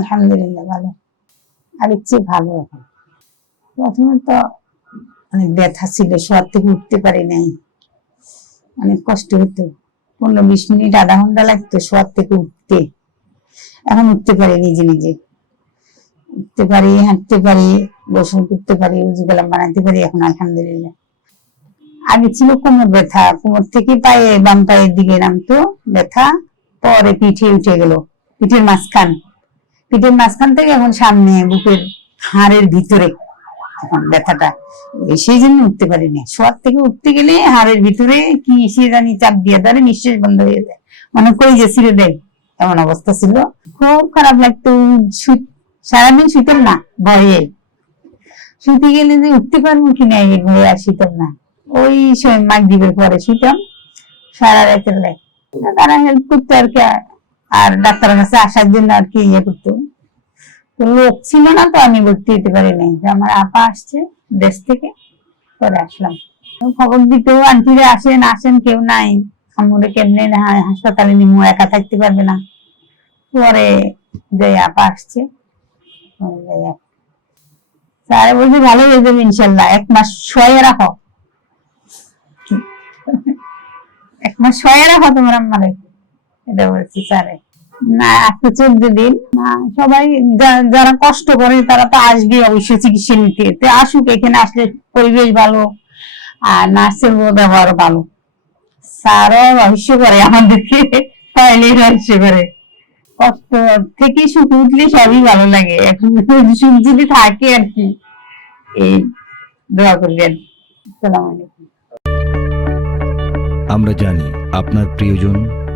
আলহামদুলিল্লাহ ভালো। আগের চেয়ে ভালো এখন। প্রথমে তো অনেক ব্যথা ছিল শোয়ার থেকে উঠতে পারি নাই। অনেক কষ্ট হতো পনেরো বিশ মিনিট আধা ঘণ্টা লাগতো শোয়ার থেকে উঠতে। এখন উঠতে পারি নিজে নিজে। উঠতে পারি, হাঁটতে পারি, গোসল করতে পারি উজু কালাম বানাতে পারি এখন আলহামদুলিল্লাহ। আগে ছিল কোমর ব্যথা, কোমর থেকে পায়ে বাম পায়ের দিকে নামতো, ব্যথা, পরে পিঠে উঠে গেল। পিঠের মাঝখান। পিঠের মাঝখান থেকে এখন সামনে বুকের হাড়ের ভিতরে এখন ব্যথাটা। সেই জন্য উঠতে পারি না শোয়ার থেকে উঠতে গেলে হাড়ের ভিতরে কি সে জানি চাপ দিয়ে ধরে নিঃশ্বাস বন্ধ হয়ে যায়। মনে করি যে ছিঁড়ে দেয়, এমন অবস্থা ছিল। খুব খারাপ লাগতো। সারাদিন শীতল না, ভয়ে। শুতে গেলে যে উঠতে পারব কিনা এই ভয়ে আর শীতল না। ওই সময় মাগরিবের পরে শুইতাম, সারা রাতের লাই তারা হেল্প করতো আর কি। আর ডাক্তারের কাছে আসার জন্য আর কি ইয়ে করতো। তো লোক ছিল না তো, আমি ভর্তি হতে পারি নাই যে আমার আপা আসছে দেশ থেকে, পরে আসলাম। খবর দিত আন্টিরা আসেন আসেন, কেউ নাই। আমরে কেমনে হাসপাতালে নিমু, একা থাকতে পারবে না। পরে যে আপা আসছে। স্যার বলছে, ভালো হয়ে যাবে ইনশাল্লাহ। এক মাস শয়ে রাখো। এক মাস শয়ে রাখো তোমার আম্মারে। স্যারে। না চোদ্দ দিন। সবাই যারা কষ্ট করে তারা তো আসবে অবশ্যই চিকিৎসা নিতে। আসুক, এখানে আসলে পরিবেশ ভালো, আর নার্সের ব্যবহার ভালো। স্যারও রহস্য করে আমাদেরকে তাইলে রহস্য করে। কষ্ট থেকে সুখ উঠলে সবই ভালো লাগে। সুখ যদি থাকে আর কি, এই দোয়া করবেন। আসসালামু আলাইকুম। আমরা জানি আপনার প্রিয়জন